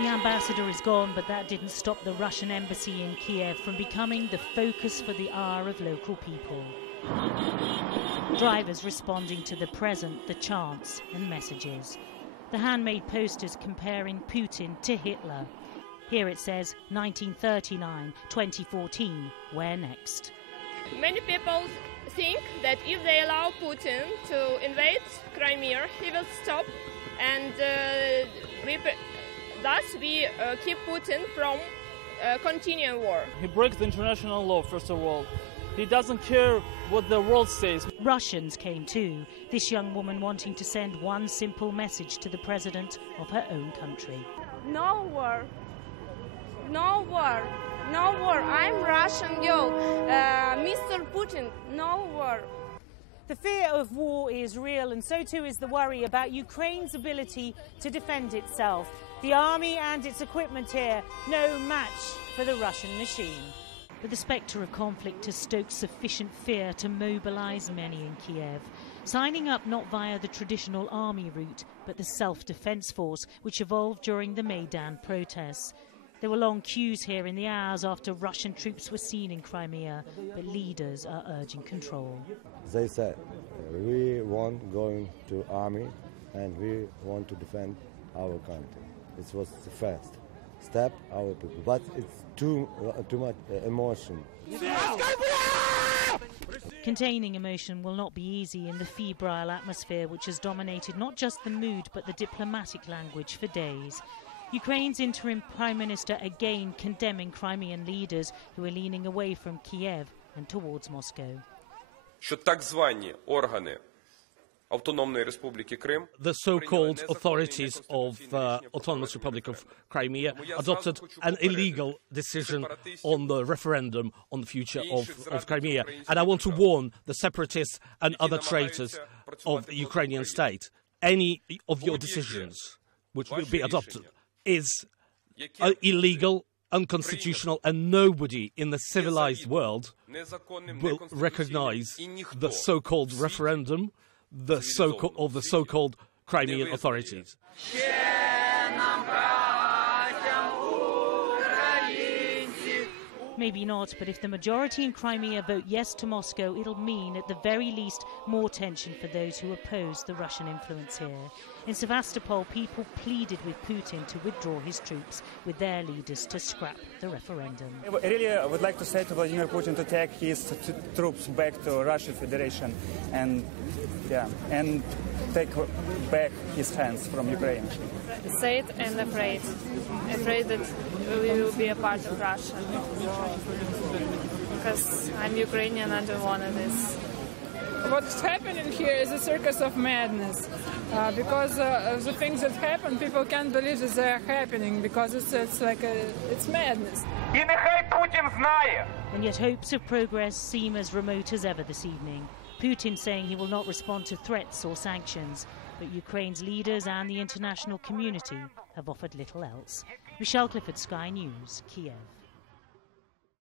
The ambassador is gone, but that didn't stop the Russian embassy in Kiev from becoming the focus for the ire of local people. Drivers responding to the present, the chants and messages. The handmade posters comparing Putin to Hitler. Here it says 1939, 2014, where next? Many people think that if they allow Putin to invade Crimea, he will stop, and thus we keep Putin from continuing war. He breaks the international law, first of all. He doesn't care what the world says. Russians came too, this young woman wanting to send one simple message to the president of her own country. No war. No war. No war. I'm Russian girl. Mr. Putin, no war. The fear of war is real, and so too is the worry about Ukraine's ability to defend itself. The army and its equipment here, no match for the Russian machine. But the spectre of conflict has stoked sufficient fear to mobilise many in Kiev, signing up not via the traditional army route, but the self-defence force, which evolved during the Maidan protests. There were long queues here in the hours after Russian troops were seen in Crimea, but leaders are urging control. They said, we want going to army and we want to defend our country. It was the first step, our people, but it's too much emotion. Containing emotion will not be easy in the febrile atmosphere which has dominated not just the mood but the diplomatic language for days. Ukraine's interim Prime Minister again condemning Crimean leaders who are leaning away from Kiev and towards Moscow. The so-called authorities of Autonomous Republic of Crimea adopted an illegal decision on the referendum on the future of Crimea. And I want to warn the separatists and other traitors of the Ukrainian state. Any of your decisions which will be adopted is illegal, unconstitutional, and nobody in the civilized world will recognize the so-called referendum the so-called Crimean authorities. Maybe not, but if the majority in Crimea vote yes to Moscow, it'll mean, at the very least, more tension for those who oppose the Russian influence here. In Sevastopol, people pleaded with Putin to withdraw his troops, with their leaders to scrap the referendum. I would like to say to Vladimir Putin to take his troops back to Russian Federation and take back his hands from Ukraine. Sad and afraid that we will be a part of Russia. Because I'm Ukrainian, I don't want this. What's happening here is a circus of madness. Because the things that happen, people can't believe that they are happening because it's madness. And yet hopes of progress seem as remote as ever this evening. Putin saying he will not respond to threats or sanctions, but Ukraine's leaders and the international community have offered little else. Michelle Clifford, Sky News, Kiev.